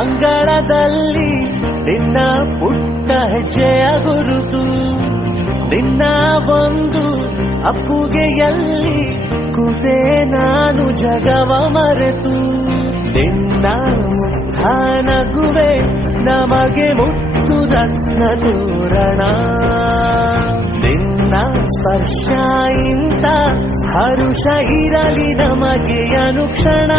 ಅಂಗಳದಲ್ಲಿ ನಿನ್ನ ಪುಟ್ಟ ಹೆಜ್ಜೆಯ ಗುರುತು, ನಿನ್ನ ಒಂದು ಅಪ್ಪುಗೆಯಲ್ಲಿ ಕೂತೆ ನಾನು ಜಗವ ಮರೆತು. ನಿನ್ನ ಮುಖ ನಗುವೆ ನಮಗೆ ಮುತ್ತು ರತ್ನ ತೋರಣ, ನಿನ್ನ ಸ್ಪರ್ಶ ಇಂತ ಹರುಷ ಇರಲಿ ನಮಗೆ ಅನುಕ್ಷಣ.